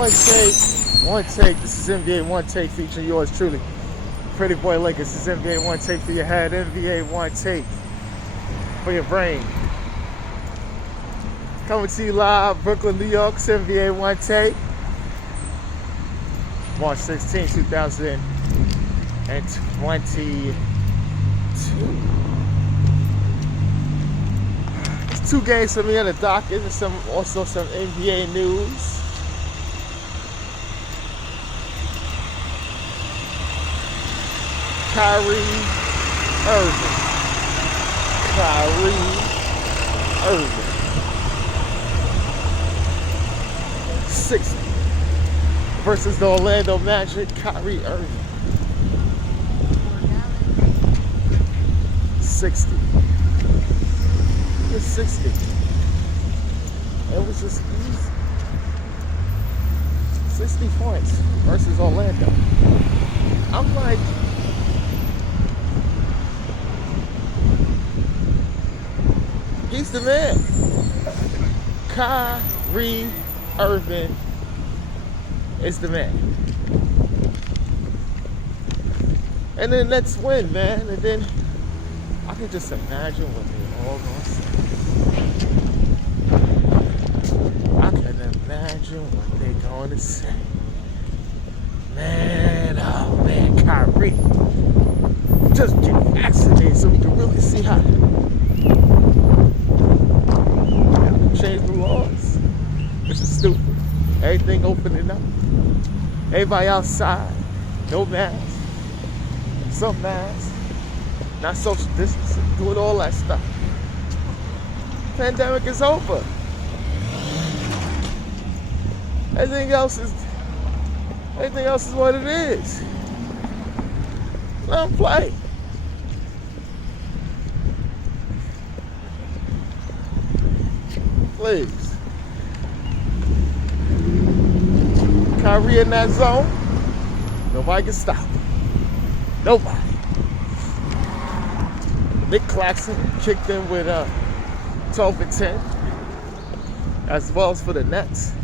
One take. This is NBA One Take featuring yours truly, Pretty Boy Lakers. This is NBA One Take for your head, NBA One Take for your brain. Coming to you live, Brooklyn, New York. It's NBA One Take, March 16, 2022. It's 2 games for me on the docket, and also some NBA news. Kyrie Irving. 60 versus the Orlando Magic. Kyrie Irving. 60. It was 60. It was just easy. 60 points versus Orlando. I'm like, he's the man. Kyrie Irving is the man. And then let's win, man. And then I can just imagine what they all gonna say. I can imagine what they're going to say. Man, oh man, Kyrie, just get vaccinated so we can really see how. Change the laws, which is stupid. Everything opening up. Everybody outside, no masks, some masks, not social distancing, doing all that stuff. Pandemic is over. Everything else is what it is. Let them play. Please. Kyrie in that zone, nobody can stop him. Nobody. Nick Claxton kicked in with 12 and 10, as well as for the Nets.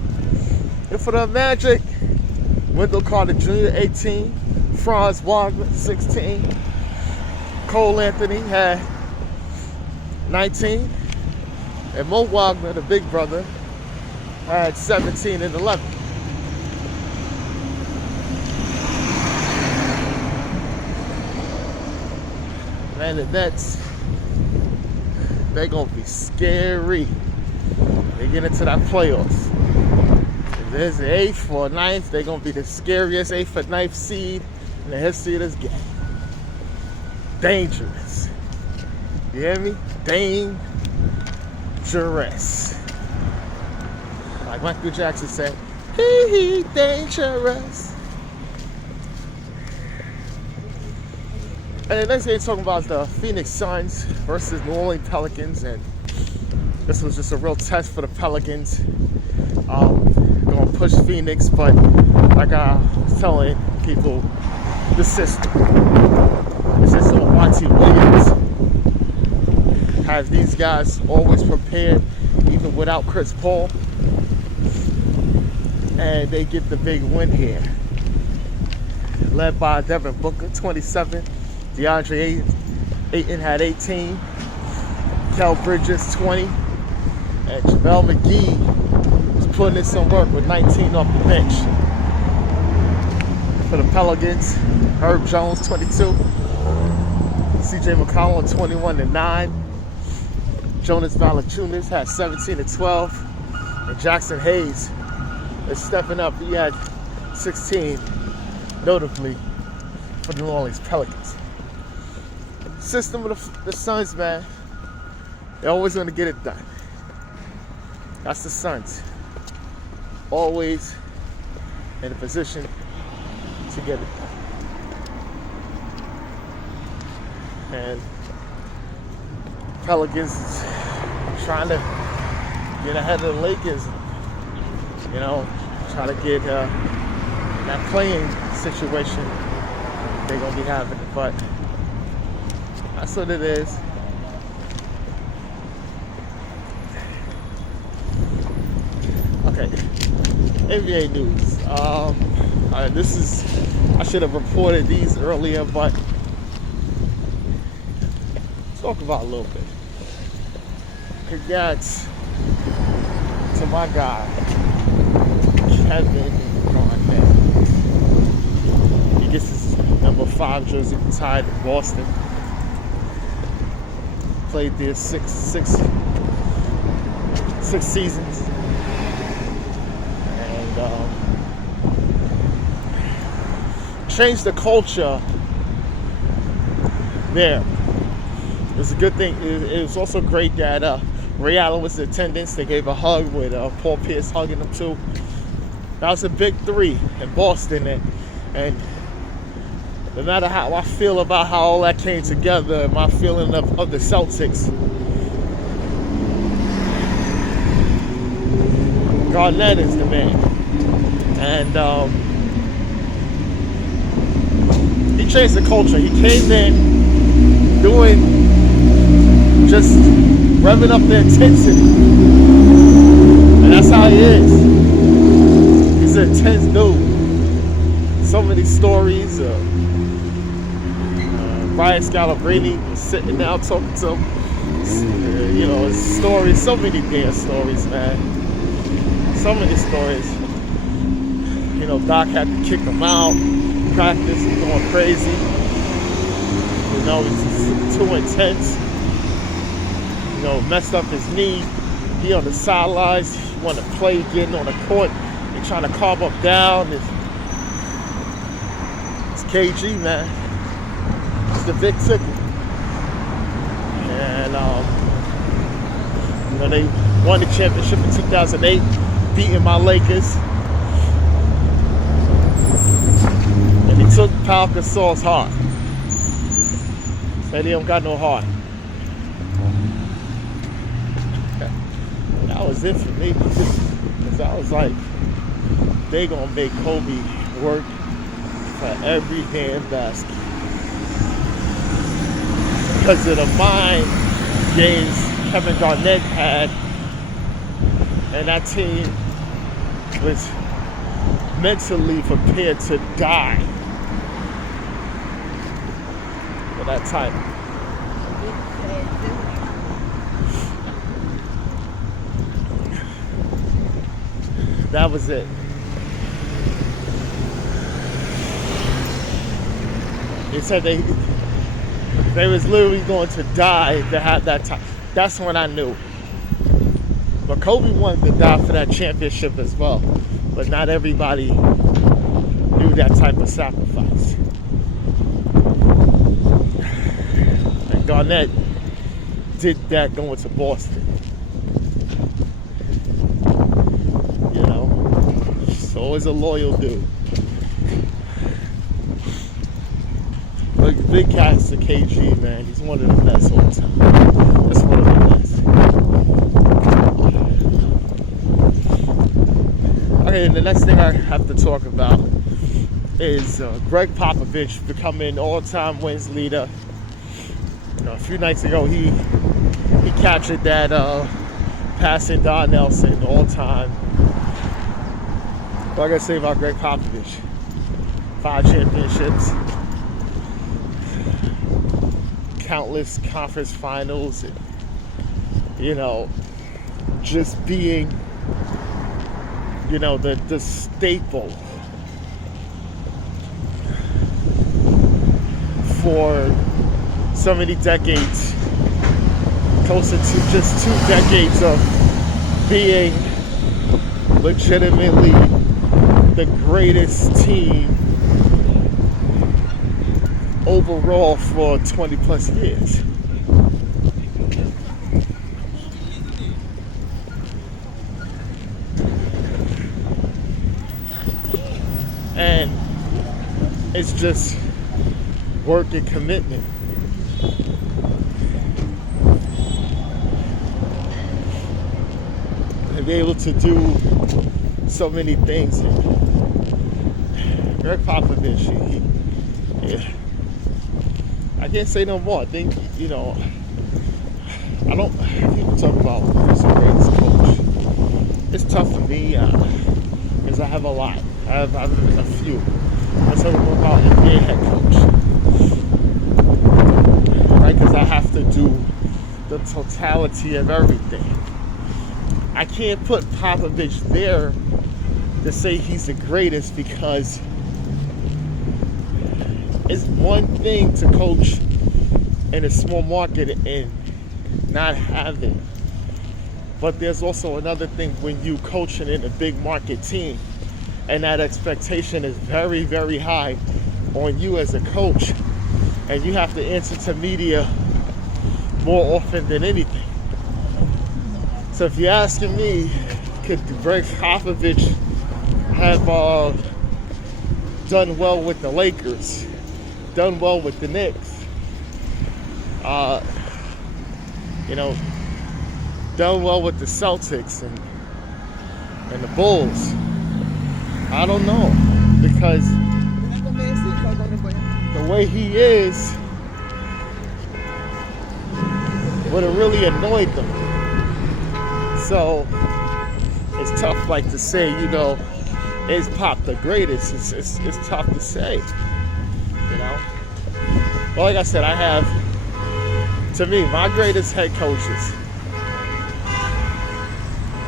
And for the Magic, Wendell Carter Jr., 18, Franz Wagner, 16, Cole Anthony had 19, and Mo Wagner, the big brother, had 17 and 11. Man, the Nets, they're going to be scary. They get into that playoffs. If there's an 8th or 9th, they're going to be the scariest 8th or 9th seed in the history of this game. Dangerous. You hear me? Dangerous. Like Michael Jackson said, he dangerous. And the next game talking about the Phoenix Suns versus New Orleans Pelicans, and this was just a real test for the Pelicans. Going to push Phoenix, but like I was telling people, the system Onetake Williams has these guys always prepared, even without Chris Paul, and they get the big win here. Led by Devin Booker, 27. DeAndre Ayton had 18. Kel Bridges, 20. And JaVale McGee was putting in some work with 19 off the bench. For the Pelicans, Herb Jones, 22. CJ McCollum, 21 and 9. Jonas Valanciunas had 17 and 12. And Jackson Hayes is stepping up. He had 16, notably, for the New Orleans Pelicans. System of the Suns, man, they're always going to get it done. That's the Suns. Always in a position to get it done. And Pelicans trying to get ahead of the Lakers, you know, trying to get that playing situation they're going to be having. But that's what it is. Okay, NBA news. I should have reported these earlier, but talk about a little bit. Congrats to my guy, Kevin Garnett. He gets his number 5 jersey retired in Boston. Played there six seasons. And changed the culture there. It's a good thing. It was also great that Ray Allen was in attendance. They gave a hug with Paul Pierce hugging him too. That was a big 3 in Boston, and no matter how I feel about how all that came together, my feeling of the Celtics, Garnett is the man, and he changed the culture. He came in just revving up the intensity, and that's how he is. He's an intense dude. So many stories. Brian Scalabrine was sitting down talking to him. His stories. So many damn stories, man. So many stories. Doc had to kick him out. Practice was going crazy. He's too intense. Messed up his knee. He on the sidelines. He wanted to play, getting on the court. They're trying to calm him down. It's KG, man. It's the big ticket. And they won the championship in 2008, beating my Lakers. And he took Pau Gasol's heart. Said he don't got no heart. That was it for me, because I was like, they gonna make Kobe work for every damn basket. Because of the mind games Kevin Garnett had, and that team was mentally prepared to die for that title. That was it. They said they was literally going to die to have that time. That's when I knew. But Kobe wanted to die for that championship as well. But not everybody knew that type of sacrifice. And Garnett did that going to Boston. He's always a loyal dude. Big cats to KG, man. He's one of the best all the time. Just one of the best. Okay, and the next thing I have to talk about is Greg Popovich becoming all-time wins leader. A few nights ago, he captured that passing Don Nelson all-time. What I gotta say about Greg Popovich? 5 championships. Countless conference finals, and just being the staple for so many decades, closer to just 2 decades of being legitimately the greatest team overall for 20 plus years. And it's just work and commitment. And be able to do so many things. Greg Popovich, I can't say no more. I think, people talk about who's the greatest coach. It's tough for me because I have a lot. I have a few. Let's talk about NBA head coach, right? Because I have to do the totality of everything. I can't put Popovich there to say he's the greatest, because it's one thing to coach in a small market and not have it. But there's also another thing when you coaching in a big market team and that expectation is very, very high on you as a coach, and you have to answer to media more often than anything. So if you're asking me, could Greg Popovich have done well with the Lakers, done well with the Knicks, done well with the Celtics and the Bulls? I don't know, because the way he is would have really annoyed them. So it's tough, like, to say, is Pop the greatest? It's tough to say, But like I said, I have, to me, my greatest head coaches.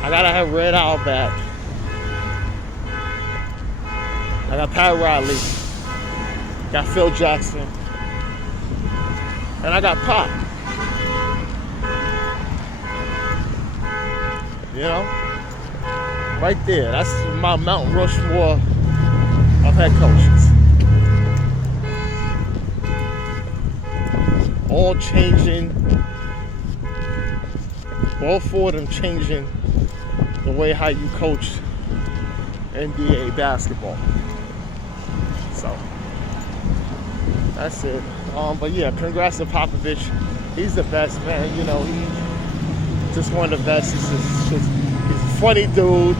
I gotta have Red Auerbach. I got Pat Riley. Got Phil Jackson. And I got Pop. Right there. That's my Mount Rushmore of head coaches. All changing. All four of them changing the way how you coach NBA basketball. So that's it. But yeah, congrats to Popovich. He's the best, man. He's just one of the best. He's a funny dude.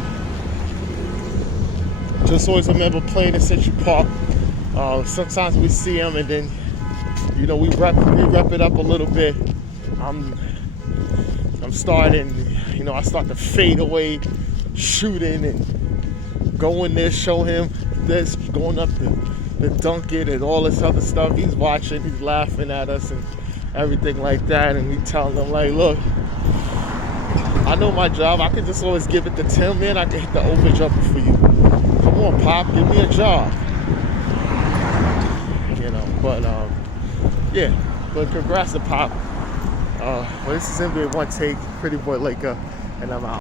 Just always remember playing in Central Park. Sometimes we see him and then, we rep it up a little bit. I'm starting, I start to fade away, shooting and going there, show him this, going up the dunk it and all this other stuff. He's watching, he's laughing at us and everything like that. And we telling him, like, look, I know my job. I can just always give it to Tim, man. I can hit the open jumper for you. Come on, Pop, give me a job. But congrats to Pop. This is NBA Onetake, Pretty Boy Laker, and I'm out.